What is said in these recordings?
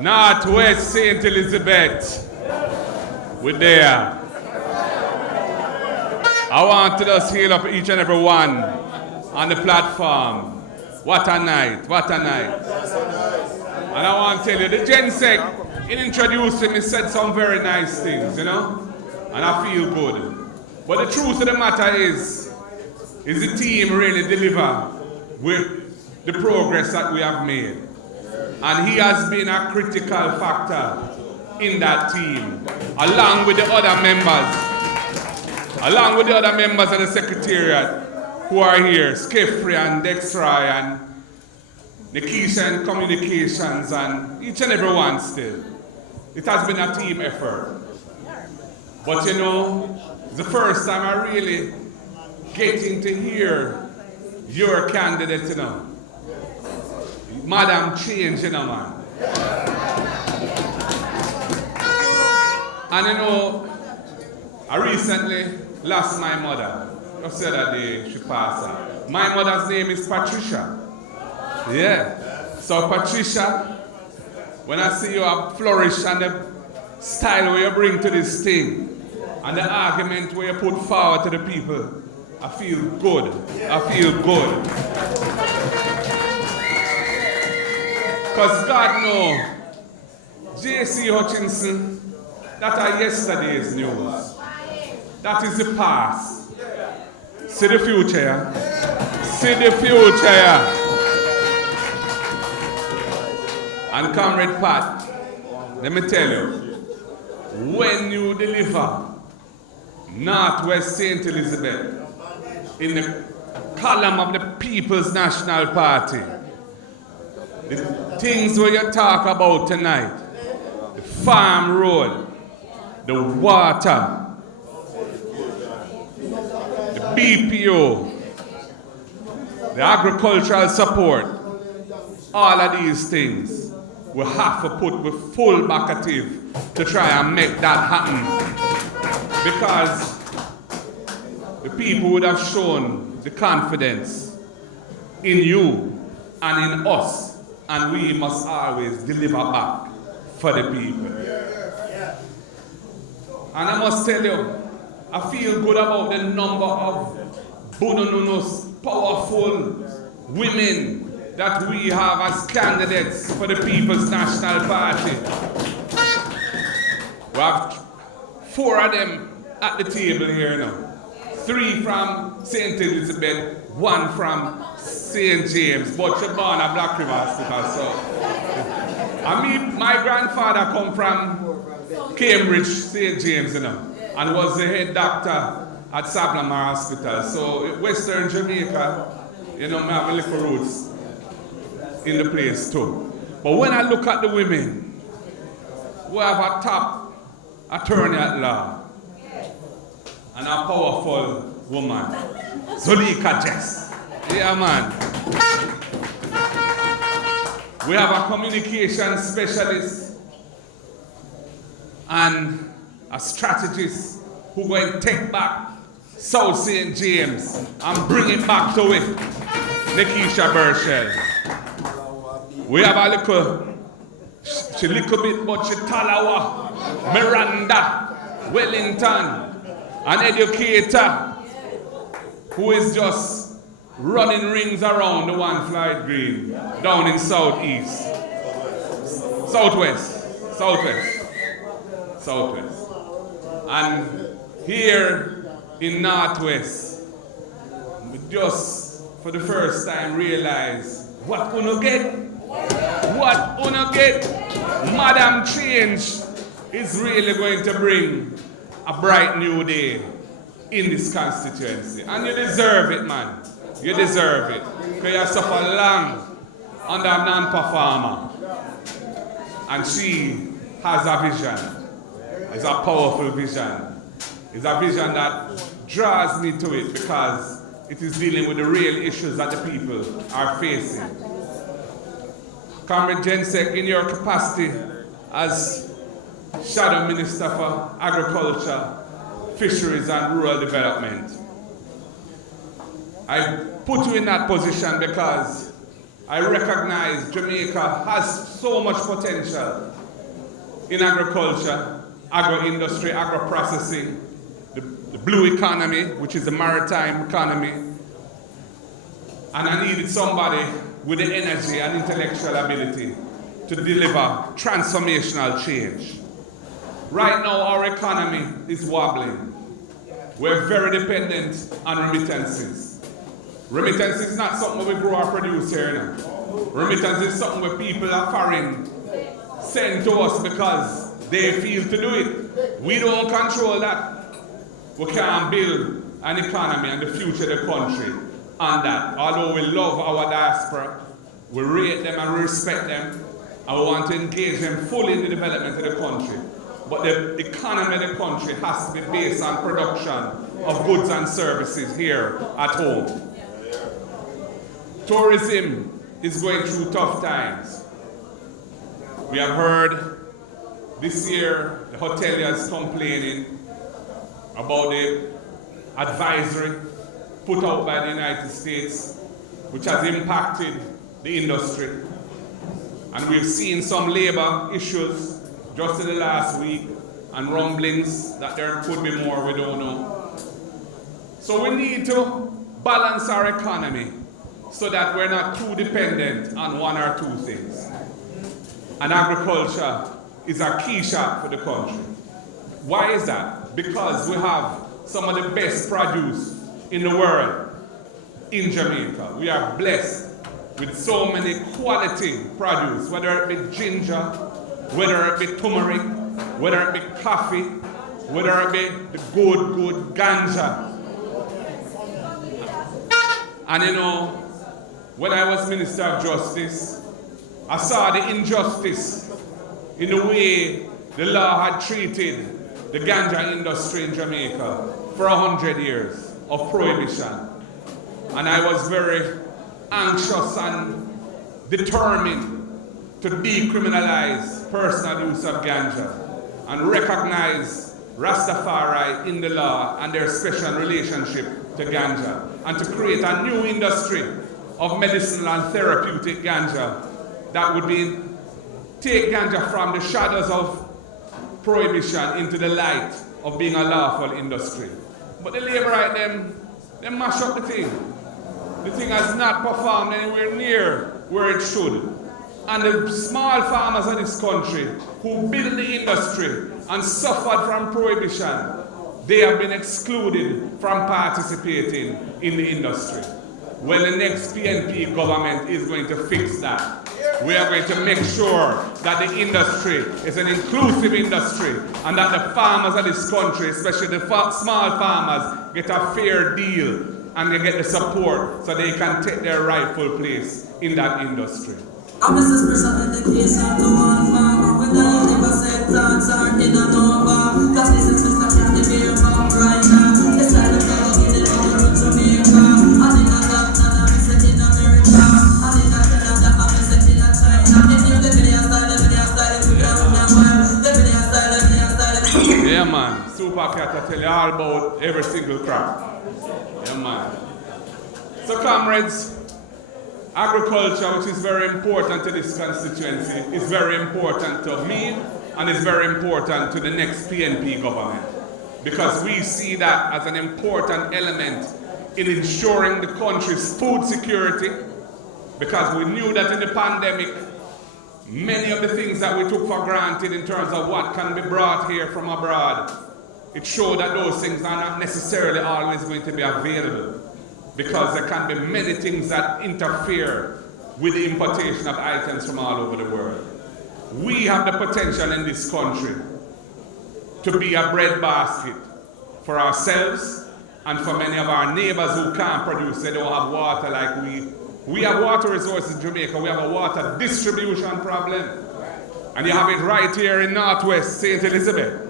Northwest St. Elizabeth. We're there. I want to just hail up each and every one on the platform. What a night, what a night. And I want to tell you, the Gensec, in introducing me, said some very nice things, you know? And I feel good. But the truth of the matter is the team really deliver with the progress that we have made. And he has been a critical factor in that team, along with the other members of the Secretariat who are here, Skeffrey and Dexroy and Nikisha and Communications and each and every one still. It has been a team effort. But you know, it's the first time I really getting to hear your candidate, you know. Madam Change, you know, man. And you know, I recently lost my mother. Just the other day, she passed her. My mother's name is Patricia. Yeah. So Patricia, when I see you flourish and the style where you bring to this thing, and the argument where you put forward to the people, I feel good. I feel good. Because God knows, J.C. Hutchinson, that are yesterday's news. That is the past. See the future, yeah? See the future, yeah? And Comrade Pat, let me tell you, when you deliver Northwest St. Elizabeth in the column of the People's National Party, the things where you talk about tonight, the farm road, the water, the BPO, the agricultural support, all of these things, we have to put with full backative to try and make that happen. Because the people would have shown the confidence in you and in us, and we must always deliver back for the people. And I must tell you, I feel good about the number of Bunununus, powerful women that we have as candidates for the People's National Party. We have 4 of them at the table here now. 3 from St. Elizabeth, 1 from St. James, but you're born at Black River Hospital, so. I mean, my grandfather come from Cambridge, St. James, you know, and was the head doctor at Sablamar Hospital. So Western Jamaica, you know, I have a little roots in the place too. But when I look at the women, we have a top attorney at law and a powerful woman, Zulika Jess. Yeah, man. We have a communication specialist and a strategist who going to take back South St. James and bring it back to it, Nikisha Burchell. We have a she little bit, but she Talawa, Miranda, Wellington, an educator who is just running rings around the One Flight Green down in Southwest. And here in Northwest, we just for the first time realize what uno get. What uno get. Madam Change is really going to bring a bright new day in this constituency. And you deserve it, man. You deserve it. Because you suffer long under a non-performer. And she has a vision. It's a powerful vision. It's a vision that draws me to it because it is dealing with the real issues that the people are facing. Comrade Gensec, in your capacity as Shadow Minister for Agriculture, Fisheries and Rural Development, I put you in that position because I recognize Jamaica has so much potential in agriculture, agro-industry, agro-processing, the blue economy, which is the maritime economy. And I needed somebody with the energy and intellectual ability to deliver transformational change. Right now, our economy is wobbling. We're very dependent on remittances. Remittance is not something we grow or produce here now. Remittance is something where people are foreign send to us because they feel to do it. We don't control that. We can't build an economy and the future of the country on that. Although we love our diaspora, we rate them and we respect them, and we want to engage them fully in the development of the country. But the economy of the country has to be based on production of goods and services here at home. Tourism is going through tough times. We have heard this year the hoteliers complaining about the advisory put out by the United States, which has impacted the industry. And we've seen some labor issues just in the last week and rumblings that there could be more, we don't know. So we need to balance our economy so that we're not too dependent on one or two things. And agriculture is a key shot for the country. Why is that? Because we have some of the best produce in the world in Jamaica. We are blessed with so many quality produce, whether it be ginger, whether it be turmeric, whether it be coffee, whether it be the good ganja. And you know, when I was Minister of Justice, I saw the injustice in the way the law had treated the ganja industry in Jamaica for 100 years of prohibition. And I was very anxious and determined to decriminalize personal use of ganja and recognize Rastafari in the law and their special relationship to ganja, and to create a new industry of medicinal and therapeutic ganja that would be take ganja from the shadows of prohibition into the light of being a lawful industry. But the Labourite they mash up the thing. The thing has not performed anywhere near where it should. And the small farmers of this country who built the industry and suffered from prohibition, they have been excluded from participating in the industry. Well, the next PNP government is going to fix that. We are going to make sure that the industry is an inclusive industry and that the farmers of this country, especially the small farmers, get a fair deal and they get the support so they can take their rightful place in that industry. Yeah man, Super Cat I tell you all about every single crop. Yeah man. So comrades, agriculture, which is very important to this constituency, is very important to me and is very important to the next PNP government. Because we see that as an important element in ensuring the country's food security, because we knew that in the pandemic, many of the things that we took for granted in terms of what can be brought here from abroad, it showed that those things are not necessarily always going to be available, because there can be many things that interfere with the importation of items from all over the world. We have the potential in this country to be a breadbasket for ourselves and for many of our neighbors who can't produce. They don't have water like we. We have water resources in Jamaica. We have a water distribution problem. And you have it right here in Northwest St. Elizabeth.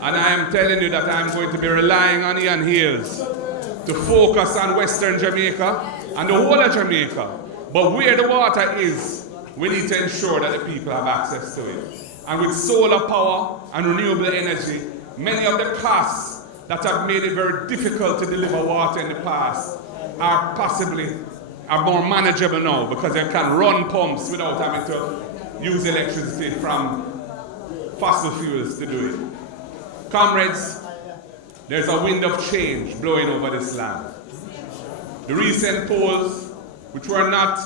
And I am telling you that I'm going to be relying on Ian Hills to focus on Western Jamaica and the whole of Jamaica. But where the water is, we need to ensure that the people have access to it. And with solar power and renewable energy, many of the costs that have made it very difficult to deliver water in the past are possibly are more manageable now because they can run pumps without having to use electricity from fossil fuels to do it. Comrades, there's a wind of change blowing over this land. The recent polls, which were not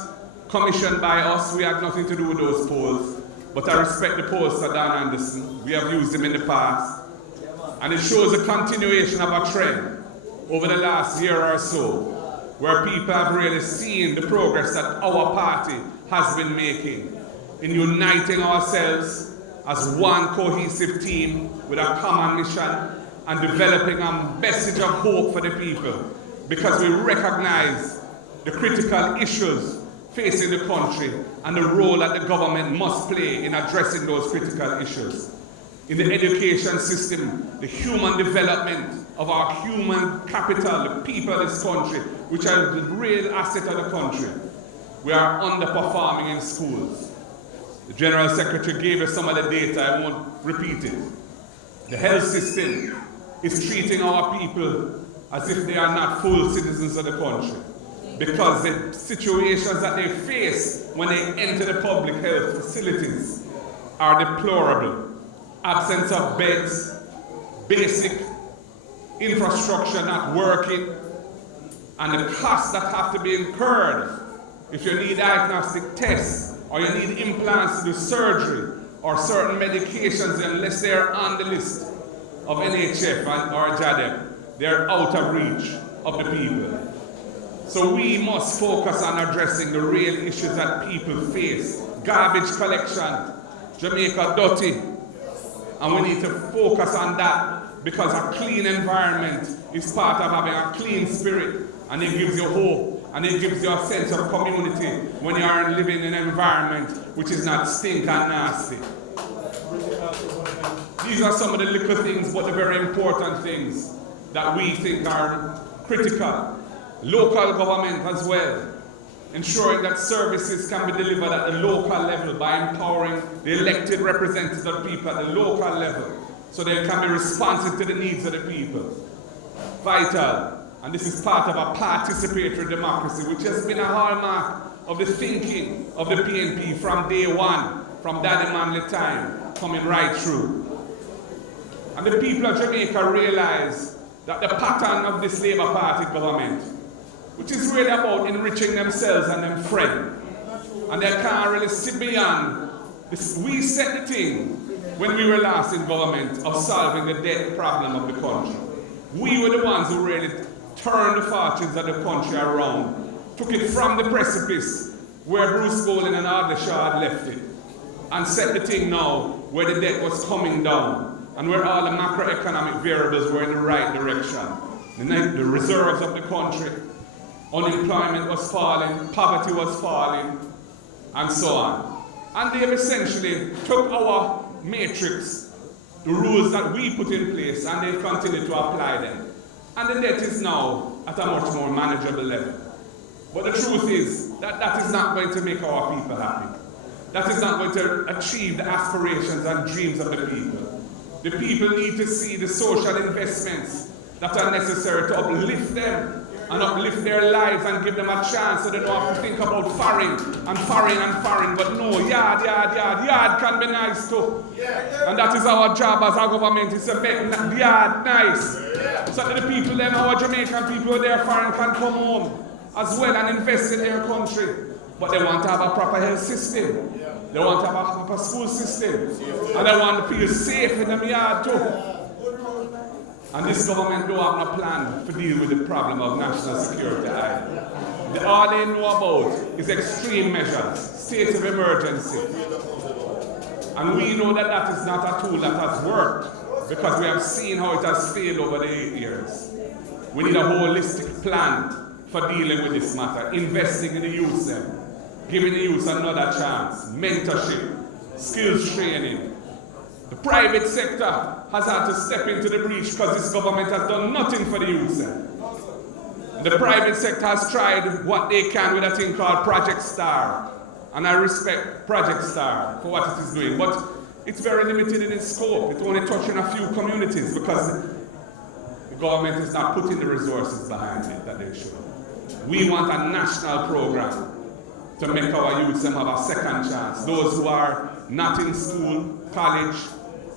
commissioned by us, we had nothing to do with those polls, but I respect the polls, Sir Dan Anderson. We have used them in the past. And it shows a continuation of a trend over the last year or so, where people have really seen the progress that our party has been making in uniting ourselves as one cohesive team with a common mission and developing a message of hope for the people, because we recognize the critical issues facing the country and the role that the government must play in addressing those critical issues. In the education system, the human development of our human capital, the people of this country, which are the real asset of the country. We are underperforming in schools. The General Secretary gave us some of the data, I won't repeat it. The health system is treating our people as if they are not full citizens of the country, because the situations that they face when they enter the public health facilities are deplorable. Absence of beds, basic infrastructure not working, and the costs that have to be incurred if you need diagnostic tests or you need implants to do surgery or certain medications, unless they're on the list of NHF or JADEP, they're out of reach of the people. So we must focus on addressing the real issues that people face. Garbage collection, Jamaica dirty, and we need to focus on that, because a clean environment is part of having a clean spirit, and it gives you hope, and it gives you a sense of community when you are living in an environment which is not stink and nasty. These are some of the little things, but the very important things that we think are critical. Local government as well, ensuring that services can be delivered at the local level by empowering the elected representatives of the people at the local level, so they can be responsive to the needs of the people. Vital, and this is part of a participatory democracy, which has been a hallmark of the thinking of the PNP from day one, from Daddy Manley time, coming right through. And the people of Jamaica realize that the pattern of this Labour Party government, which is really about enriching themselves and them friends, and they can't really see beyond this. We set the thing when we were last in government of solving the debt problem of the country. We were the ones who really turned the fortunes of the country around, took it from the precipice where Bruce Golding and Ardley Shaw had left it, and set the thing now where the debt was coming down and where all the macroeconomic variables were in the right direction. The reserves of the country, unemployment was falling, poverty was falling, and so on. And they have essentially took our matrix, the rules that we put in place, and they've continued to apply them. And the debt is now at a much more manageable level. But the truth is that that is not going to make our people happy. That is not going to achieve the aspirations and dreams of the people. The people need to see the social investments that are necessary to uplift them and uplift their lives and give them a chance, so they don't have to think about foreign, but no, yard can be nice too. And that is our job as our government, is to make yard nice. So that the people, them, our Jamaican people, their foreign can come home as well and invest in their country. But they want to have a proper health system. They want to have a proper school system. And they want to feel safe in the yard too. And this government don't have no plan to deal with the problem of national security either. All they know about is extreme measures, state of emergency. And we know that that is not a tool that has worked, because we have seen how it has failed over the 8 years. We need a holistic plan for dealing with this matter, investing in the youth, giving the youth another chance, mentorship, skills training. The private sector has had to step into the breach because this government has done nothing for the youth. The private sector has tried what they can with a thing called Project Star. And I respect Project Star for what it is doing, but it's very limited in its scope. It's only touching a few communities because the government is not putting the resources behind it that they should. We want a national program to make our youths them have a second chance. Those who are not in school, college,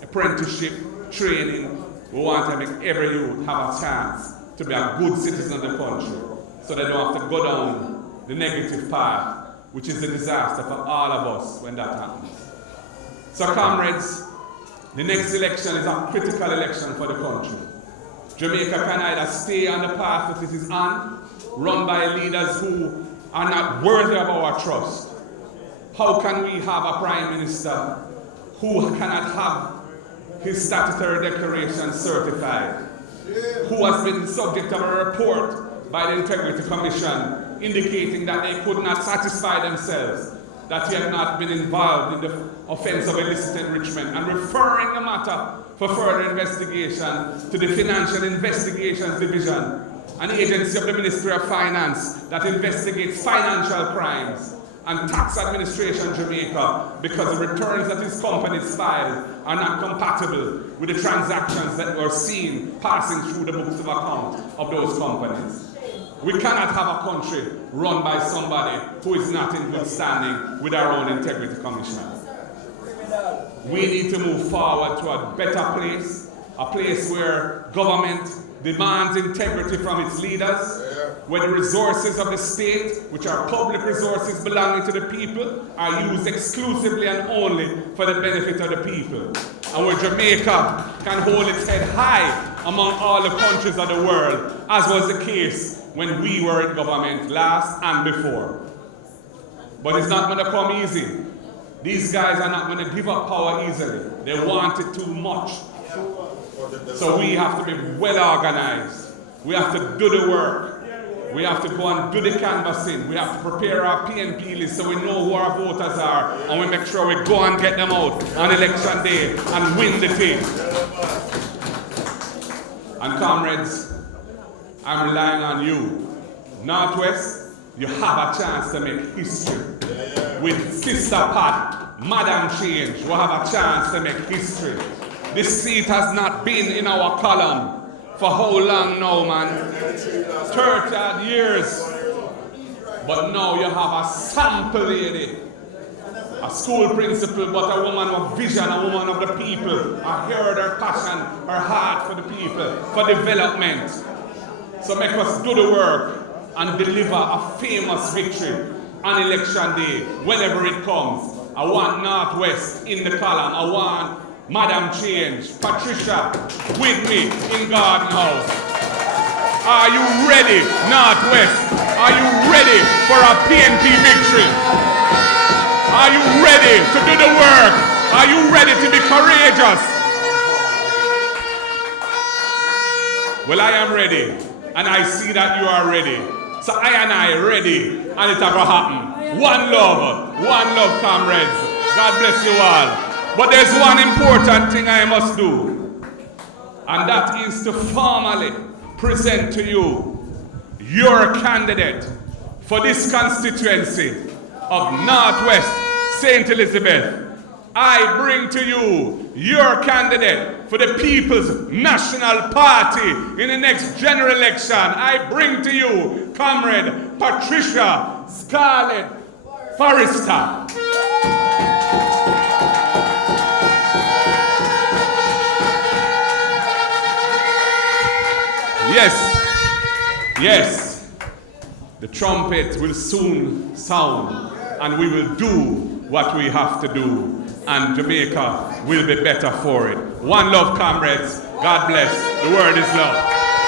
apprenticeship, training, we want to make every youth have a chance to be a good citizen of the country, so they don't have to go down the negative path, which is a disaster for all of us when that happens. So comrades, the next election is a critical election for the country. Jamaica can either stay on the path that it is on, run by leaders who are not worthy of our trust. How can we have a prime minister who cannot have his statutory declaration certified, who has been subject of a report by the Integrity Commission indicating that they could not satisfy themselves that he had not been involved in the offense of illicit enrichment, and referring the matter for further investigation to the Financial Investigations Division, an agency of the Ministry of Finance that investigates financial crimes, and Tax Administration Jamaica, because the returns that his companies file are not compatible with the transactions that were seen passing through the books of account of those companies. We cannot have a country run by somebody who is not in good standing with our own Integrity Commission. We need to move forward to a better place, a place where government demands integrity from its leaders, where the resources of the state, which are public resources belonging to the people, are used exclusively and only for the benefit of the people, and where Jamaica can hold its head high among all the countries of the world, as was the case when we were in government last and before. But it's not going to come easy. These guys are not going to give up power easily. They want it too much. So we have to be well organized. We have to do the work. We have to go and do the canvassing. We have to prepare our PNP list so we know who our voters are, and we make sure we go and get them out on election day and win the thing. And comrades, I'm relying on you. Northwest, you have a chance to make history. With Sister Pat, Madam Change, we have a chance to make history. This seat has not been in our column for how long now, man? 30 odd years. But now you have a sample lady, a school principal, but a woman of vision, a woman of the people. I heard her passion, her heart for the people, for development. So make us do the work and deliver a famous victory on election day, whenever it comes. I want Northwest in the column. I want Madam Change, Patricia, with me in Garden House. Are you ready, Northwest? Are you ready for a PNP victory? Are you ready to do the work? Are you ready to be courageous? Well, I am ready, and I see that you are ready. So I and I ready, and it's going to happen. One love, comrades. God bless you all. But there's one important thing I must do, and that is to formally present to you your candidate for this constituency of Northwest St. Elizabeth. I bring to you your candidate for the People's National Party in the next general election. I bring to you Comrade Patricia Scarlett Forrester. Yes, the trumpet will soon sound, and we will do what we have to do, and Jamaica will be better for it. One love, comrades. God bless. The word is love.